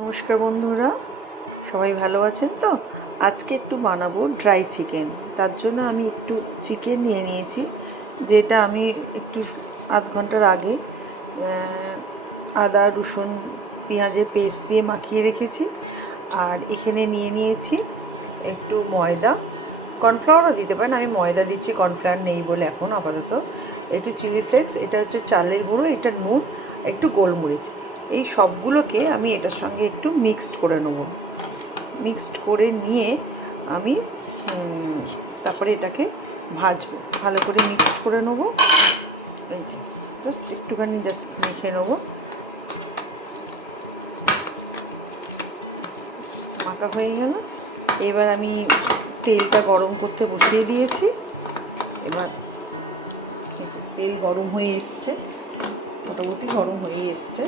নমস্কার বন্ধুরা, সবাই ভালো আছেন তো? আজকে একটু বানাবো ড্রাই চিকেন। তার জন্য আমি একটু চিকেন নিয়ে নিয়েছি, যেটা আমি একটু আধ ঘন্টার আগে আদা রসুন পেঁয়াজের পেস্ট দিয়ে মাখিয়ে রেখেছি। আর এখানে নিয়ে নিয়েছি একটু ময়দা, কর্নফ্লাওয়ারও দিতে পারেন, আমি ময়দা দিচ্ছি, কর্নফ্লাওয়ার নেই বলে এখন আপাতত। একটু চিলি ফ্লেক্স, এটা হচ্ছে চালের গুঁড়ো, এটা নুন, একটু গোলমরিচ। এই সবগুলোকে আমি এটার সঙ্গে একটু মিক্সড করে নেব। মিক্সড করে নিয়ে আমি তারপরে এটাকে ভাজবো, ভালো করে মিক্সড করে নেবো। এই যে জাস্ট একটুখানি জাস্ট মেখে নেবো। মাখা হয়ে গেল। এবার আমি তেলটা গরম করতে বসিয়ে দিয়েছি। এবার তেল গরম হয়ে এসছে, মোটামুটি গরম হয়ে এসছে।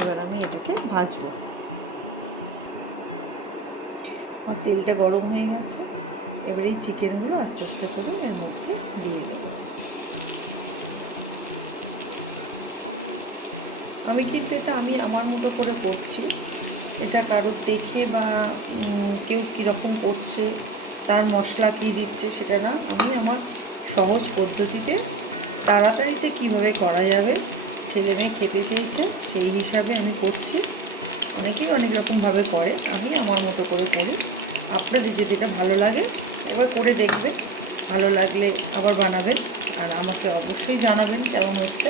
এবার আমি এটাকে ভাজবো। আমার তেলটা গরম হয়ে গেছে। এবার এই চিকেনগুলো আস্তে আস্তে করে এর মধ্যে দিয়ে দেবো। আমি কিন্তু এটা আমি আমার মতো করে করছি। এটা কারোর দেখে বা কেউ কীরকম করছে, তার মশলা কী দিচ্ছে সেটা না, আমি আমার সহজ পদ্ধতিতে তাড়াতাড়িতে কিভাবে করা যাবে, ছেলে মেয়ে খেতে চেয়েছে সেই হিসাবে আমি করছি। অনেকেই অনেক রকমভাবে করে, আমি আমার মতো করে করি। আপনাদের যদি এটা ভালো লাগে একবার করে দেখবেন, ভালো লাগলে আবার বানাবেন, আর আমাকে অবশ্যই জানাবেন কেমন হচ্ছে।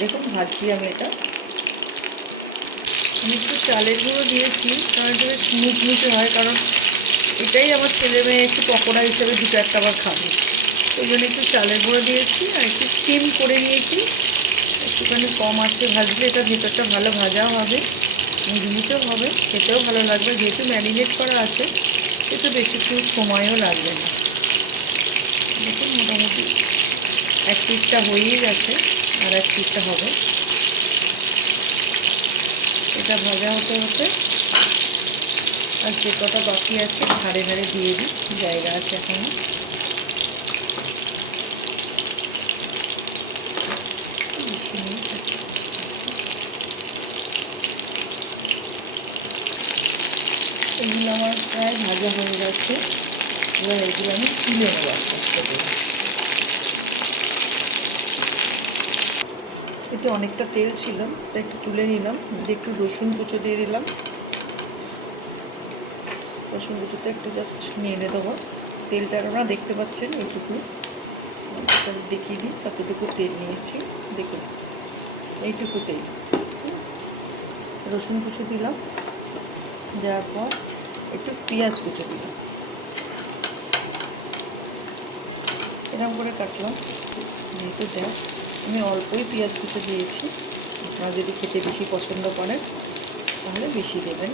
দেখুন ভাজছি আমি এটা। আমি একটু চালের গুঁড়ো দিয়েছি কারণ এটা বেশ মুচমুচে হয়, কারণ এটাই আমার ছেলে মেয়ে একটু পকোড়া হিসেবে দুটো একটা আবার খাবে, ওই জন্য একটু চালের গুঁড়ো দিয়েছি। আর একটু সিম করে নিয়েছি, একটুখানি কম আছে ভাজলে এটা ভেতরটা ভালো ভাজাও হবে, মুচমুচেও হবে, খেতেও ভালো লাগবে। যেহেতু ম্যারিনেট করা আছে সেটা বেশিক্ষণ সময়ও লাগবে না। দেখুন মোটামুটি এক পিঠটা হয়েই গেছে, আর এক পিঠটা হবে। এটা ভাজা হতে হতে আর যে কটা বাকি আছে ধারে ধারে দিয়ে দিই, জায়গা আছে এখনো। এগুলো আমার প্রায় ভাজা হয়ে গেছে। এবার এগুলো আমি তুলে নেবো আস্তে আস্তে করে। এতে অনেকটা তেল ছিল, তাই একটু তুলে নিলাম। একটু রসুন কুচো দিয়ে দিলাম। রসুন কুচোতে একটু জাস্ট নেড়ে দেবো। তেলটা আপনারা দেখতে পাচ্ছেন এইটুকু, দেখিয়ে দিই কতটুকু তেল নিয়েছি। দেখুন এইটুকু তেল। রসুন কুচো দিলাম, দেওয়ার পর একটু পেঁয়াজ কুচো দিলাম, এরকম করে কাটলাম। যেহেতু দেখ আমি অল্পই পেঁয়াজ কুচো দিয়েছি, আপনারা যদি খেতে বেশি পছন্দ করেন তাহলে বেশি দেবেন।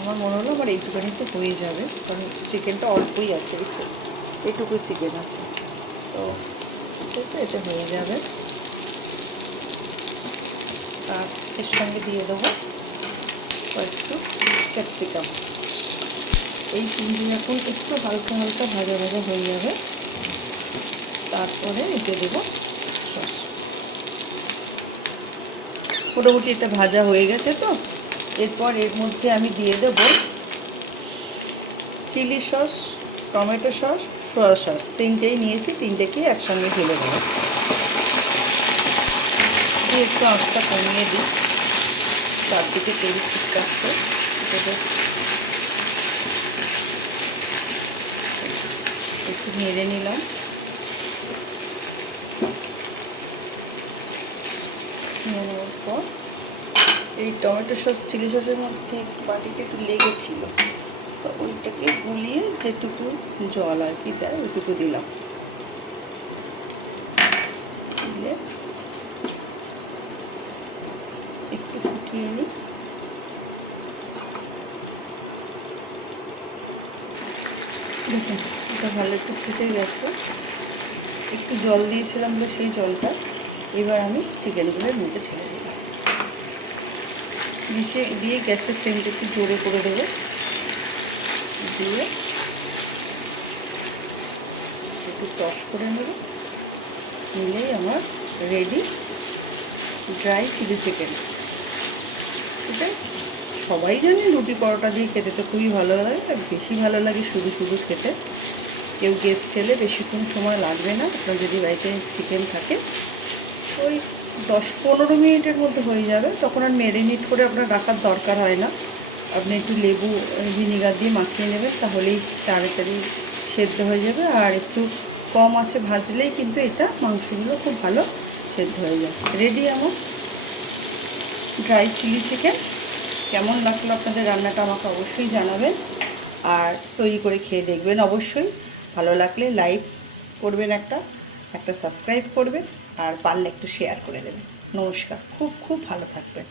আমার মনে হলো আমার এইটুখানিতে হয়ে যাবে, কারণ চিকেনটা অল্পই আছে, এইটুকু চিকেন আছে, তো সেটা এটা হয়ে যাবে। আর এর সঙ্গে দিয়ে দেবো কয়েকটু ক্যাপসিকাম। এই চিংড়ি এখন একটু হালকা হালকা ভাজা ভাজা হয়ে যাবে, তারপরে এতে দেবো সস। মোটামুটি এটা ভাজা হয়ে গেছে। তো এরপর এর মধ্যে আমি দিয়ে দেবো chilli sauce, tomato sauce, soya sauce, তিনটেই নিয়েছি, তিনটেকেই একসঙ্গে ঢেলে দেবো। দিয়ে একটু আঁচটা কমিয়ে দিই, চারদিকে তেল ছিটকাচ্ছে, একটু নেড়ে নিলাম। নেওয়ার পর এই টমেটো সস চিলি সসের মধ্যে বাটিতে একটু লেগেছিল, তো ওইটাকে গুলিয়ে যেটুকু জল আর কি দেয় ওইটুকু দিলাম। দিলে একটু ফুটিয়ে নিই। দেখুন এটা ভালো একটু ফুটে গেছে, একটু জল দিয়েছিলাম বলে সেই জলটা এবার আমি চিকেনগুলোর মধ্যে ছেড়ে দিলাম। দিয়ে গ্যাসের ফ্লেমটা একটু জোরে করে দেবো, দিয়ে একটু টস করে নেব। নিলেই আমার রেডি ড্রাই চিলি চিকেন। এটা সবাই জানে রুটি পরোটা দিয়ে খেতে তো খুবই ভালো লাগে, আর বেশি ভালো লাগে শুধু শুধু খেতে। কেউ গেস্ট এলে বেশিক্ষণ সময় লাগবে না, আপনার যদি বাড়িতে চিকেন থাকে ওই 10-15 মিনিটের মধ্যে হয়ে যাবে। তখন আর ম্যারিনেট করে আপনার রাখার দরকার হয় না। আপনি একটু লেবু ভিনেগার দিয়ে মাখিয়ে নেবেন, তাহলেই তাড়াতাড়ি সেদ্ধ হয়ে যাবে। আর একটু কম আঁচে ভাজলেই কিন্তু এটা মাংসগুলো খুব ভালো সেদ্ধ হয়ে যায়। রেডি আমার ড্রাই চিলি চিকেন। কেমন লাগলো আপনাদের রান্নাটা আমাকে অবশ্যই জানাবেন, আর তৈরি করে খেয়ে দেখবেন অবশ্যই। ভালো লাগলে লাইক করবেন, একটা সাবস্ক্রাইব করবেন, আর পারলে একটু শেয়ার করে দেবেন। নমস্কার, খুব খুব ভালো থাকবেন।